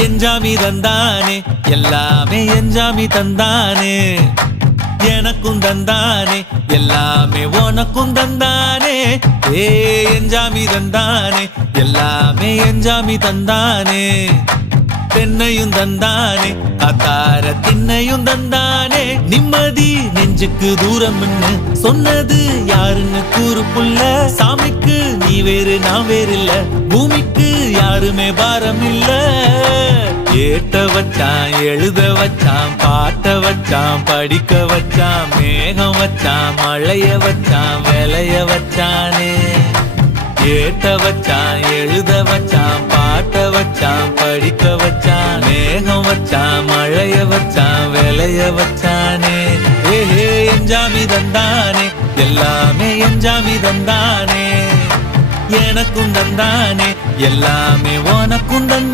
எஞ்சாமி தந்தானே எல்லாமே எஞ்சாமி தந்தானே எனக்கும் தந்தானே எல்லாமே உனக்கும் தந்தானே ஏ எஞ்சாமி தந்தானே எல்லாமே எஞ்சாமி தந்தானே தென்னையும் தந்தானே காத்தார திண்ணையும் தந்தானே நிம்மதி நெஞ்சுக்கு தூரம்னு சொன்னது யாருன்னு கூறு புள்ள சாமிக்கு நீ வேறு நான் வேறு இல்ல பூமிக்கு யாருமே பாரம் இல்ல ஏட்ட வச்சான் எழுத வச்சான் பாட்ட வச்சான் படிக்க வச்சான் மேகம் வச்சான் மழைய வச்சான் விளைய வச்சானே ஏட்ட வச்சான் எழுத வச்சான் பாட்ட வச்சான் படிக்க வச்சான் மேகம் வச்சான் மழைய வச்சான் விளைய வச்சானே ஏஹே எஞ்சாமி தந்தானே எல்லாமே எஞ்சாமி தந்தானே எனக்கும் தந்தானே எல்லாமே உனக்கும் தந்தானே